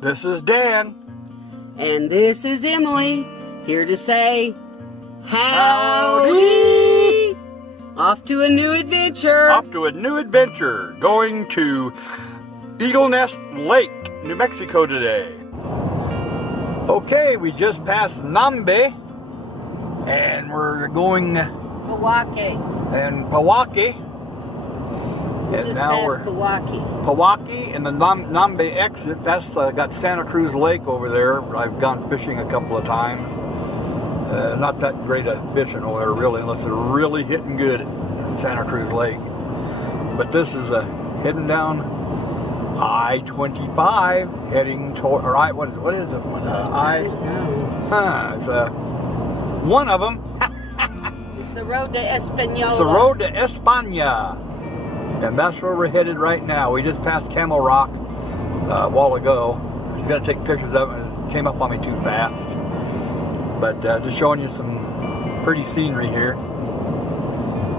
This is Dan. And this is Emily, here to say, howdy! Off to a new adventure. Off to a new adventure, going to Eagle Nest Lake, New Mexico today. Okay, we just passed Nambe, and we're going Pewaukee. and Pewaukee. And Just now past we're Pewaukee. Pewaukee and the Nambe exit. That's got Santa Cruz Lake over there. I've gone fishing a couple of times. Not that great at fishing over there, really, unless they're really hitting good at Santa Cruz Lake. But this is heading down I-25, heading toward, or what is it? It's one of them. It's the road to Espanola. It's the road to España. And that's where we're headed right now. We just passed Camel Rock a while ago. I was going to take pictures of it, and it came up on me too fast. But just showing you some pretty scenery here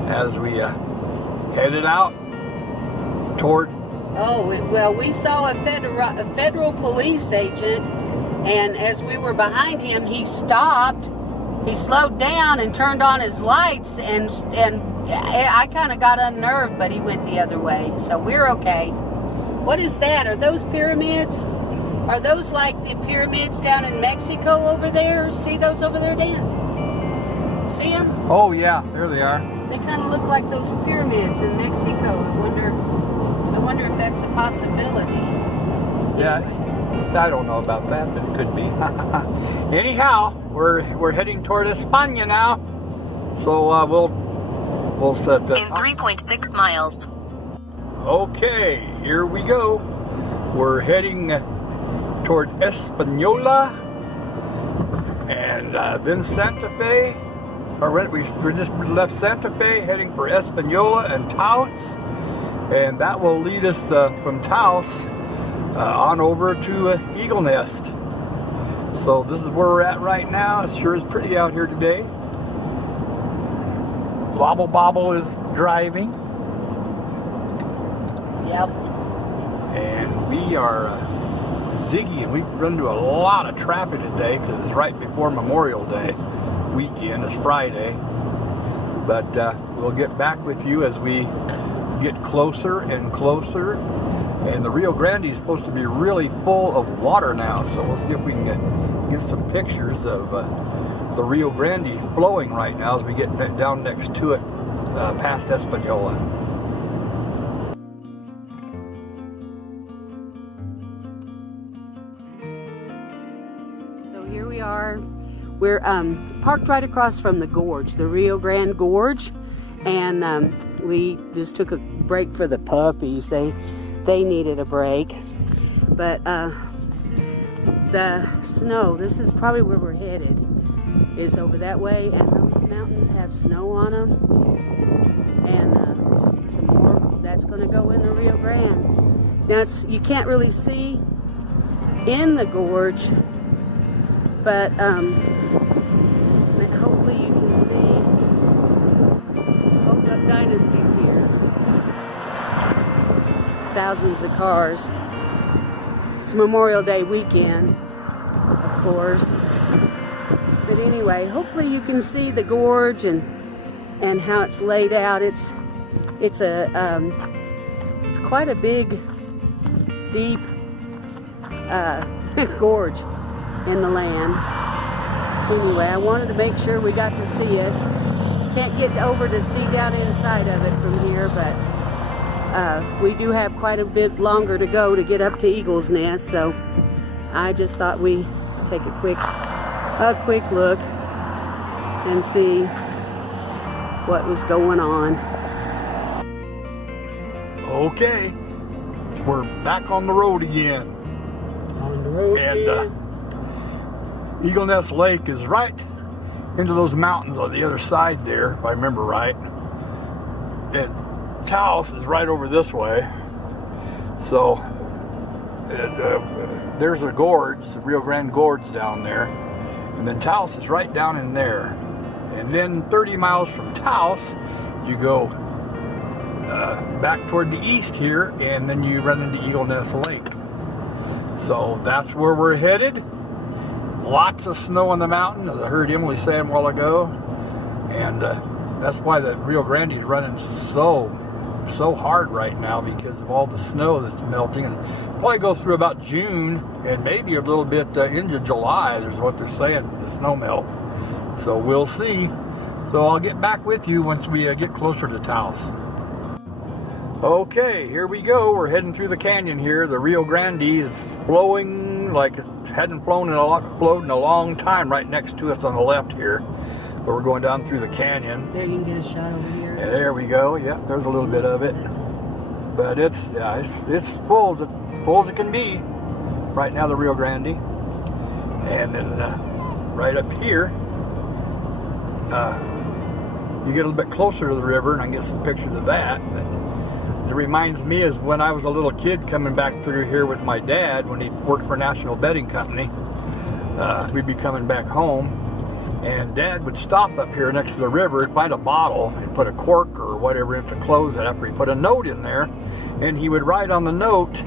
as we headed out toward... Oh, well, we saw a federal police agent, and as we were behind him, he stopped. He slowed down and turned on his lights, and I kind of got unnerved, but he went the other way, so we're okay. What is that? Are those pyramids? Are those like the pyramids down in Mexico over there? See those over there, Dan? See them? Oh yeah, there they are. They kind of look like those pyramids in Mexico. I wonder if that's a possibility. Yeah, I don't know about that, but it could be. Anyhow, we're heading toward España now, so we'll set that in 3.6 miles. Okay, here we go. We're heading toward Espanola, and then Santa Fe. We just left Santa Fe, heading for Espanola and Taos, and that will lead us from Taos on over to Eagle Nest. So this is where we're at right now. It sure is pretty out here today. Bobble Bobble is driving. Yep. And we are Ziggy, and we've run into a lot of traffic today because it's right before Memorial Day weekend. It's Friday. But we'll get back with you as we get closer and closer. And the Rio Grande is supposed to be really full of water now, so we'll see if we can get some pictures of the Rio Grande flowing right now as we get down next to it, past Espanola. So here we are. We're parked right across from the gorge, the Rio Grande Gorge, and we just took a break for the puppies. They needed a break, but the snow, this is probably where we're headed, is over that way, and those mountains have snow on them, and some more that's going to go in the Rio Grande. Now you can't really see in the gorge, but hopefully you can see. Oak Duck Dynasty's here. Thousands of cars. It's Memorial Day weekend, of course. But anyway, hopefully you can see the gorge and how it's laid out. It's quite a big, deep gorge in the land. Anyway, I wanted to make sure we got to see it. Can't get over to see down inside of it from here, but we do have quite a bit longer to go to get up to Eagle's Nest, so I just thought we'd take a quick look and see what was going on. Okay, we're back on the road again. On the road and Eagle Nest Lake is right into those mountains on the other side there, if I remember right. And Taos is right over this way. So there's a gorge, the Rio Grande Gorge down there. And then Taos is right down in there. And then 30 miles from Taos, you go back toward the east here, and then you run into Eagle Nest Lake. So that's where we're headed. Lots of snow on the mountain, as I heard Emily say a while ago. And that's why the Rio Grande is running so hard right now, because of all the snow that's melting. And probably go through about June and maybe a little bit into July, is what they're saying for the snow melt. So we'll see. So I'll get back with you once we get closer to Taos. Okay, here we go. We're heading through the canyon here. The Rio Grande is flowing like it hadn't flowed in a long time right next to us on the left here. But we're going down through the canyon. There, you can get a shot over here. And there we go. Yeah, there's a little bit of it. But it's full as it can be right now, the Rio Grande. And then right up here, you get a little bit closer to the river, and I can get some pictures of that. But it reminds me of when I was a little kid coming back through here with my dad when he worked for National Bedding Company. We'd be coming back home, and Dad would stop up here next to the river and find a bottle and put a cork or whatever in to close it after he put a note in there. And he would write on the note,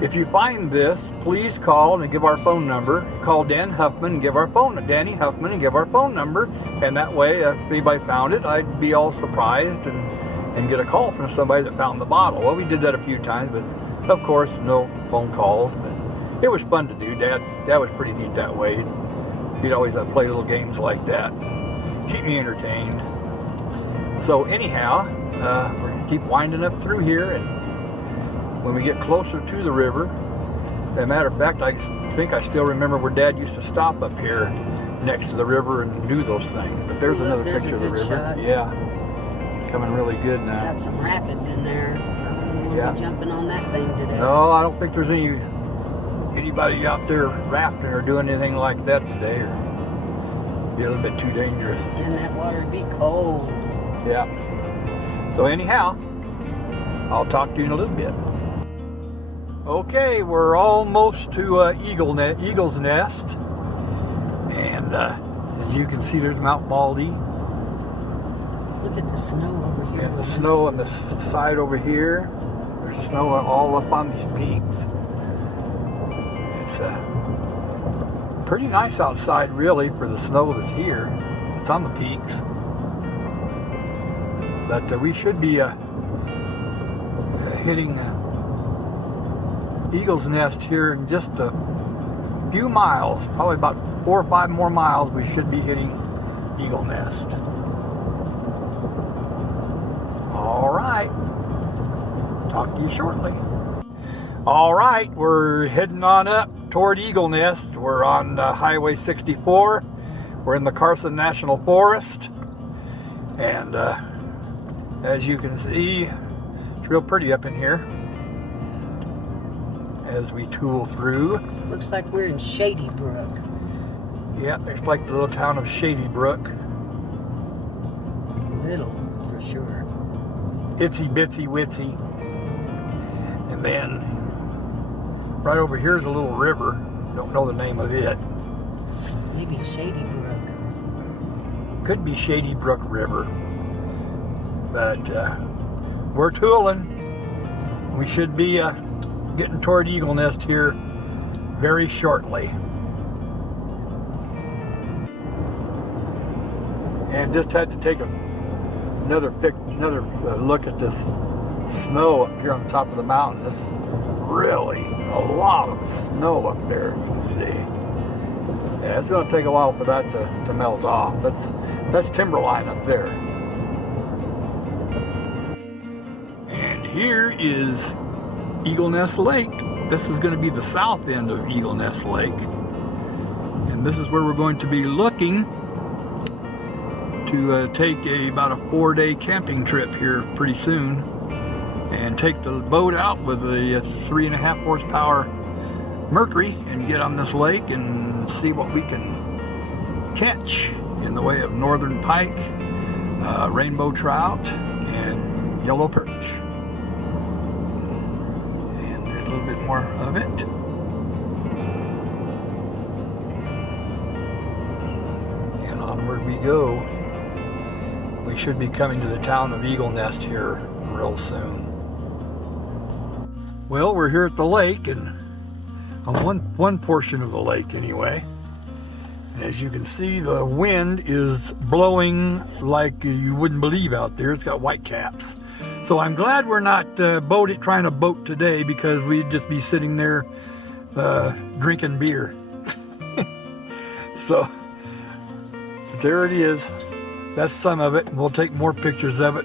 "If you find this, please call and give our phone number. Call Dan Huffman and give our Danny Huffman and give our phone number." And that way, if anybody found it, I'd be all surprised and get a call from somebody that found the bottle. Well, we did that a few times, but of course, no phone calls. But it was fun to do. Dad was pretty neat that way. He'd always play little games like that, keep me entertained. So anyhow, we're gonna keep winding up through here, and when we get closer to the river, as a matter of fact, I think I still remember where Dad used to stop up here next to the river and do those things. But there's another picture of the river. Shot. Yeah, coming really good now. It's got some rapids in there. Yeah. Be jumping on that thing today. No, I don't think there's anybody out there rafting or doing anything like that today, or be a little bit too dangerous. And that water would be cold. Yeah. So anyhow, I'll talk to you in a little bit. Okay, we're almost to Eagle's Nest, and as you can see, there's Mount Baldy. Look at the snow over here. And the snow on the side over here. There's snow all up on these peaks. It's pretty nice outside, really, for the snow that's here. It's on the peaks. But we should be hitting Eagle's Nest here in just a few miles. Probably about 4 or 5 more miles, we should be hitting Eagle Nest. All right. Talk to you shortly. All right, we're heading on up toward Eagle Nest. We're on Highway 64. We're in the Carson National Forest. And as you can see, it's real pretty up in here as we tool through. Looks like we're in Shady Brook. Yeah, it's like the little town of Shady Brook. Little, for sure. Itsy bitsy witsy. And then right over here is a little river. Don't know the name of it. Maybe Shady Brook. Could be Shady Brook River. But we're tooling. We should be getting toward Eagle Nest here very shortly. And just had to take another look at this snow up here on the top of the mountain. There's really a lot of snow up there, you can see. Yeah, it's going to take a while for that to melt off. That's timberline up there. And here is Eagle Nest Lake. This is going to be the south end of Eagle Nest Lake. And this is where we're going to be looking to take about a 4-day camping trip here pretty soon, and take the boat out with a 3.5 horsepower Mercury and get on this lake and see what we can catch in the way of northern pike, rainbow trout, and yellow perch. And there's a little bit more of it. And onward we go. We should be coming to the town of Eagle Nest here real soon. Well, we're here at the lake, and on one portion of the lake anyway. And as you can see, the wind is blowing like you wouldn't believe out there. It's got white caps. So I'm glad we're not trying to boat today, because we'd just be sitting there drinking beer. So there it is. That's some of it, and we'll take more pictures of it.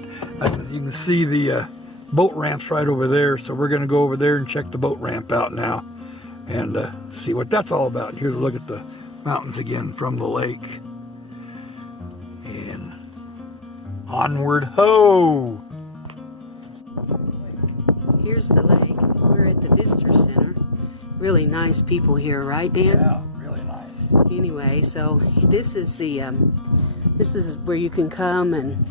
You can see the boat ramps right over there, so we're going to go over there and check the boat ramp out now and see what that's all about. Here's a look at the mountains again from the lake. And onward ho! Here's the lake. We're at the visitor center. Really nice people here, right, Dan? Yeah, really nice. Anyway, so this is the this is where you can come and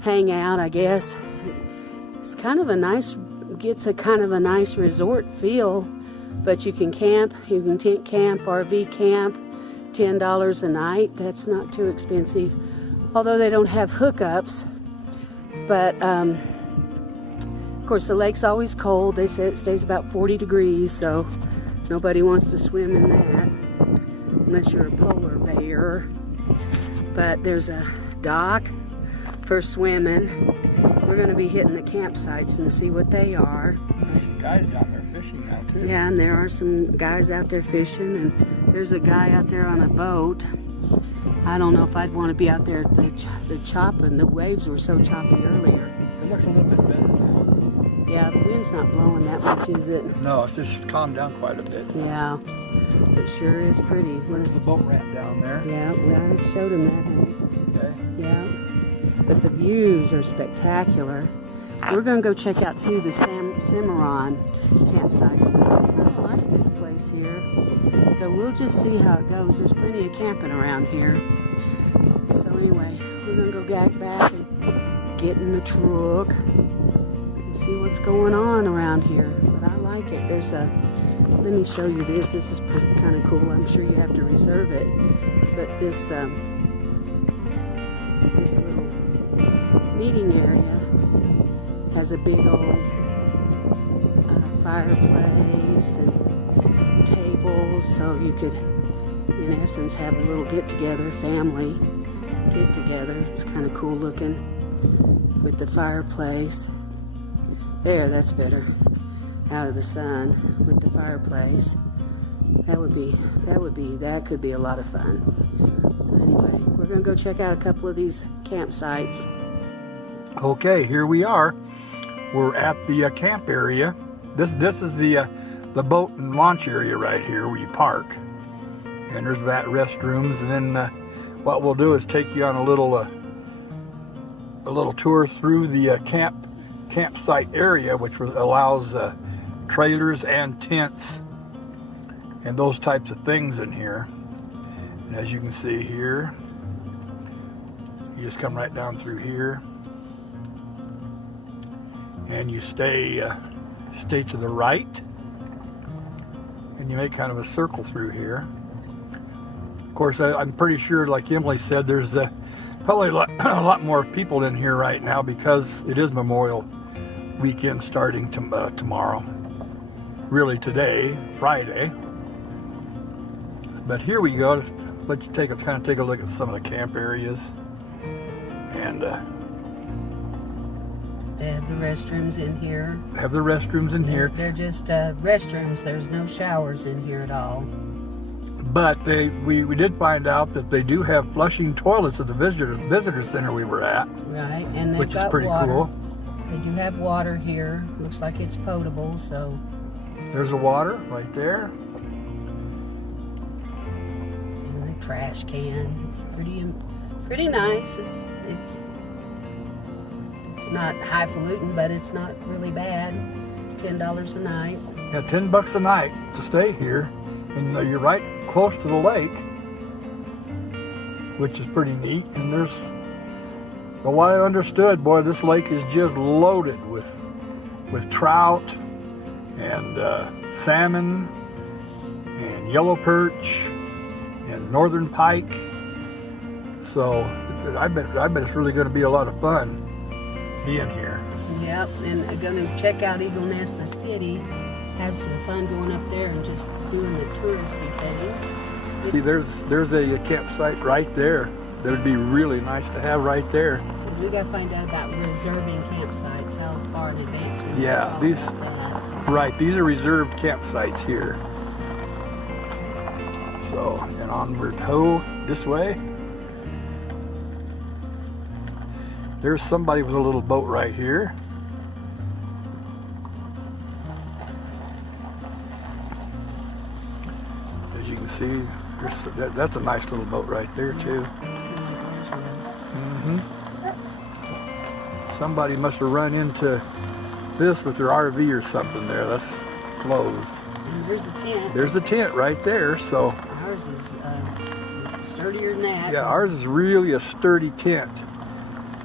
hang out, I guess. It's kind of a nice, gets a kind of a nice resort feel, but you can camp. You can tent camp, RV camp, $10 a night. That's not too expensive, although they don't have hookups. But of course, the lake's always cold. They say it stays about 40 degrees, so nobody wants to swim in that unless you're a polar bear. But there's a dock for swimming. We're going to be hitting the campsites and see what they are. There's some guys down there fishing now too. Yeah, and there are some guys out there fishing, and there's a guy out there on a boat. I don't know if I'd want to be out there. The chopping, the waves were so choppy earlier. It looks a little bit better now. Yeah, the wind's not blowing that much, is it? No, it's just calmed down quite a bit. Yeah, it sure is pretty. There's the boat ramp down there. Yeah, well, I showed him that, honey. Okay. Yeah, but the views are spectacular. We're going to go check out, too, the Cimarron campsites. But I kind of like this place here. So we'll just see how it goes. There's plenty of camping around here. So anyway, we're going to go back and get in the truck and see what's going on around here. But I like it. There's a, let me show you this. This is kind of cool. I'm sure you have to reserve it. But this little meeting area has a big old fireplace and tables, so you could, in essence, have a little get-together, family get-together. It's kind of cool looking with the fireplace. There, that's better. Out of the sun with the fireplace. That could be a lot of fun. So anyway, we're gonna go check out a couple of these campsites. Okay, here we are. We're at the camp area. This is the boat and launch area right here where you park. And there's that restrooms. And then what we'll do is take you on a little tour through the campsite area, which allows trailers and tents and those types of things in here. And as you can see here, you just come right down through here. And you stay to the right, and you make kind of a circle through here. Of course, I'm pretty sure, like Emily said, there's probably a lot more people in here right now because it is Memorial Weekend starting tomorrow. Really today, Friday. But here we go. Let's take a look at some of the camp areas. And they have the restrooms in here. They're just restrooms. There's no showers in here at all. But we did find out that they do have flushing toilets at the visitor center we were at. Right, and they've which got is pretty water. cool. They do have water here. Looks like it's potable, so. There's the water right there. And the trash can. It's pretty nice. It's not highfalutin, but it's not really bad. $10 a night. Yeah, $10 a night to stay here, and you're right close to the lake, which is pretty neat. And there's, from what I understood, boy, this lake is just loaded with trout and salmon and yellow perch and northern pike. So I bet it's really going to be a lot of fun being here. Yep, and I'm going to check out Eagle Nest, the city. have some fun going up there and just doing the touristy thing. See, there's a campsite right there. That would be really nice to have right there. We got to find out about reserving campsites, how far in advance we Yeah, call these that. right. These are reserved campsites here. So, and onward ho this way. There's somebody with a little boat right here. As you can see, that's a nice little boat right there too. Somebody must have run into this with their RV or something there. That's closed. And there's a tent. There's a tent right there, so. Ours is sturdier than that. Yeah, ours is really a sturdy tent,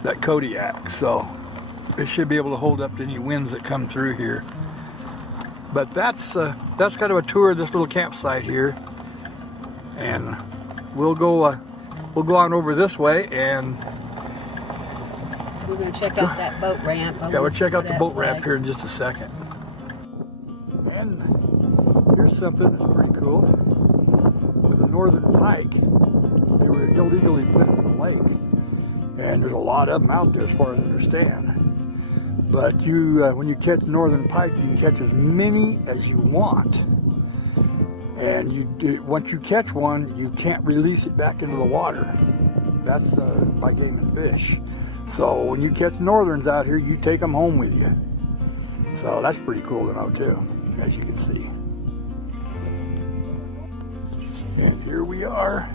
that Kodiak, so it should be able to hold up to any winds that come through here. But that's kind of a tour of this little campsite here, and we'll go on over this way, and we're going to check out that boat ramp. yeah, we'll check out the boat ramp here in just a second. And here's something that's pretty cool. With the northern pike, they were illegally put into the lake, and there's a lot of them out there as far as I understand. But when you catch northern pike, you can catch as many as you want. And once you catch one, you can't release it back into the water. That's by Game and Fish. So when you catch northerns out here, you take them home with you. So that's pretty cool to know too, as you can see. And here we are.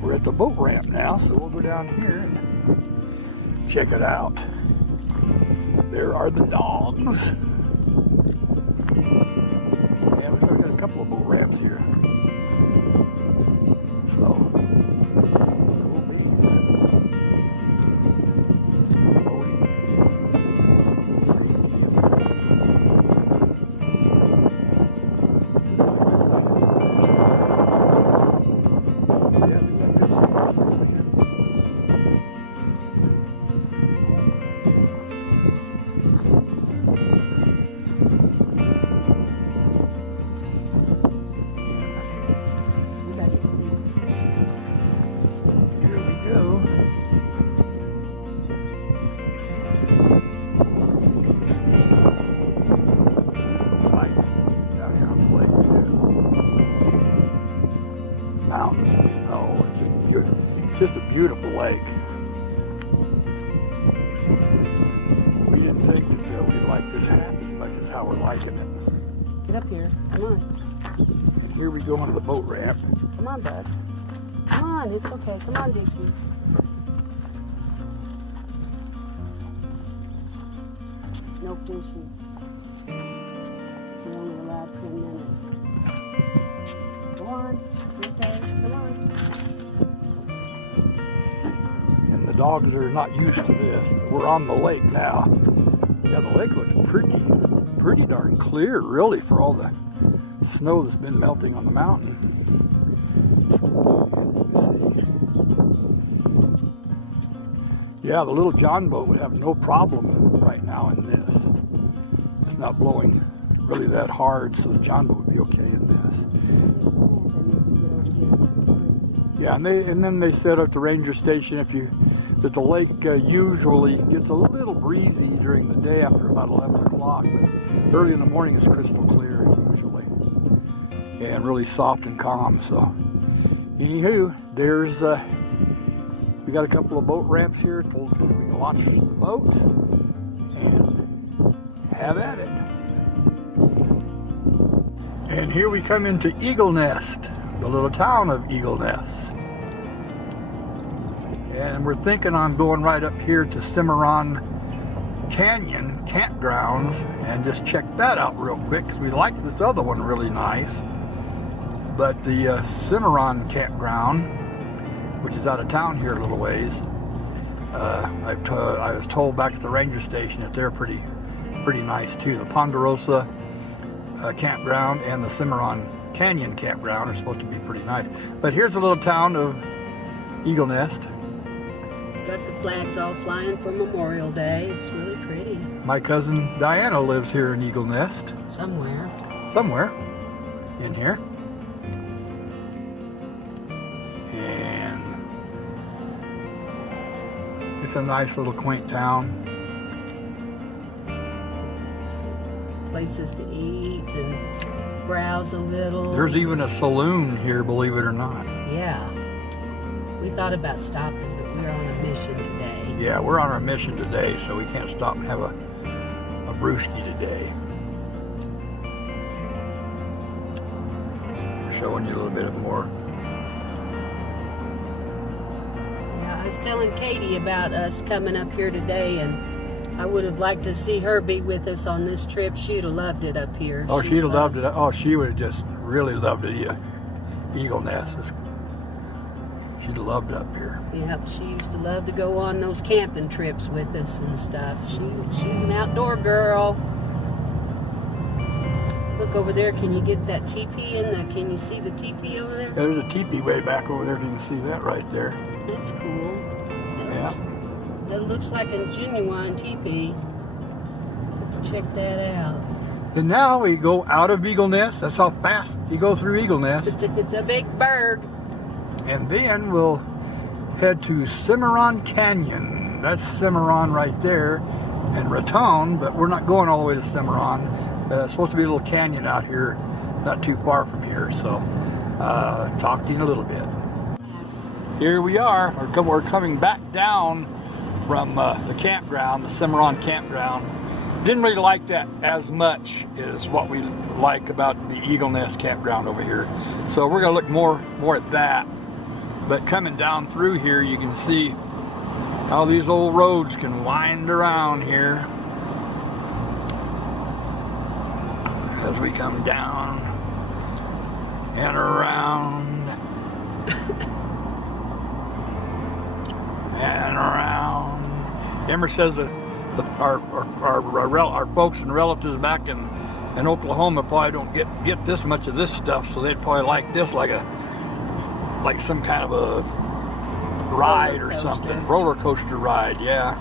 We're at the boat ramp now, so we'll go down here and check it out. There are the dogs. Yeah, we've got a couple of boat ramps here. So, cool beans. Boating. Mountains of snow. It's just a beautiful lake. We didn't think that we'd like this half as much as how we're liking it. Get up here. Come on. And here we go onto the boat ramp. Come on, bud. Come on. It's okay. Come on, Dixie. No fishing. We're only allowed 10 minutes. Go on. Okay, come on. And the dogs are not used to this. We're on the lake now. Yeah, the lake looks pretty darn clear, really, for all the snow that's been melting on the mountain. Yeah, the little John boat would have no problem right now in this. It's not blowing really that hard, so the John boat would be okay in this. Yeah, and then they said at the ranger station that the lake usually gets a little breezy during the day after about 11 o'clock, but early in the morning it's crystal clear usually, and really soft and calm. So, anywho, there's we got a couple of boat ramps here. We can launch the boat and have at it. And here we come into Eagle Nest, the little town of Eagle Nest. And we're thinking on going right up here to Cimarron Canyon campgrounds and just check that out real quick, because we like this other one really nice. But the Cimarron campground, which is out of town here a little ways, I was told back at the ranger station that they're pretty nice too. The Ponderosa campground and the Cimarron Canyon campground are supposed to be pretty nice. But here's a little town of Eagle Nest. got the flags all flying for Memorial Day. It's really pretty. My cousin Diana lives here in Eagle Nest. Somewhere. Somewhere in here. And it's a nice little quaint town. Places to eat and browse a little. There's even a saloon here, believe it or not. Yeah. We thought about stopping, but we're on a mission today. Yeah, we're on our mission today, so we can't stop and have a brewski today. Showing you a little bit more. Yeah, I was telling Katie about us coming up here today, and I would have liked to see her be with us on this trip. She'd have loved it up here. Oh, she'd have loved it. Oh, she would have just really loved it. Yeah. Eagle Nest. She'd have loved it up here. Yep, she used to love to go on those camping trips with us and stuff. She's an outdoor girl. Look over there. Can you get that teepee in the? Can you see the teepee over there? Yeah, there's a teepee way back over there. If you can see that right there. That's cool. Yeah. That looks like a genuine teepee. Let's check that out. And now we go out of Eagle Nest. That's how fast you go through Eagle Nest. It's a big bird. And then we'll head to Cimarron Canyon. That's Cimarron right there. And Raton, but we're not going all the way to Cimarron. It's supposed to be a little canyon out here, not too far from here. So, talk to you in a little bit. Here we are. We're coming back down from the campground, the Cimarron campground. Didn't really like that as much as what we like about the Eagle Nest campground over here. So we're gonna look more at that. But coming down through here, you can see how these old roads can wind around here as we come down and around and around. Emmer says that our folks and relatives back in Oklahoma probably don't get this much of this stuff, so they'd probably like this like some kind of a ride or something. Roller coaster ride, yeah.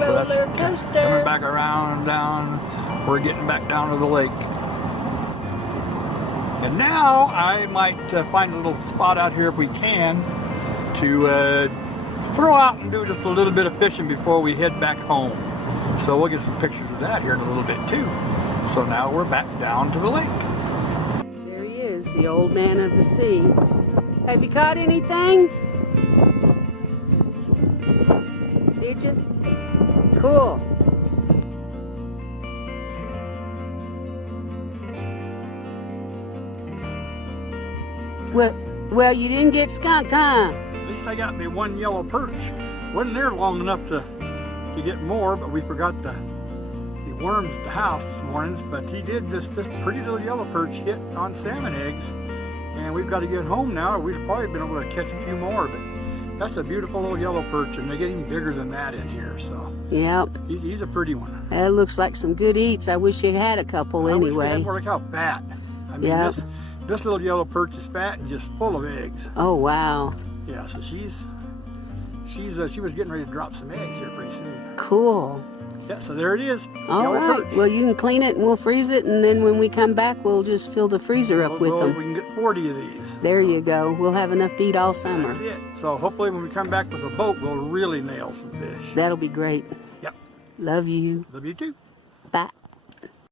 Roller so coaster. Coming back around and down. We're getting back down to the lake. And now I might find a little spot out here if we can to throw out and do just a little bit of fishing before we head back home. So we'll get some pictures of that here in a little bit too. So now we're back down to the lake. There he is, the old man of the sea. Have you caught anything? Did you? Cool. Well, you didn't get skunked, huh? At least I got me one yellow perch. Wasn't there long enough to get more, but we forgot the worms at the house this morning. But he did this pretty little yellow perch hit on salmon eggs. And we've got to get home now. We've probably been able to catch a few more, but that's a beautiful little yellow perch, and they get even bigger than that in here. So yep, he's a pretty one. That looks like some good eats. I wish you had a couple anyway. I wish we had more. Look how fat. I mean, yep. This little yellow perch is fat and just full of eggs. Oh wow. Yeah, so she was getting ready to drop some eggs here pretty soon. Cool. Yeah, so there it is. All right. Perch. Well, you can clean it and we'll freeze it, and then when we come back, we'll just fill the freezer up with them. We can get 40 of these. There you go. We'll have enough to eat all summer. That's it. So hopefully when we come back with a boat, we'll really nail some fish. That'll be great. Yep. Love you. Love you too. Bye.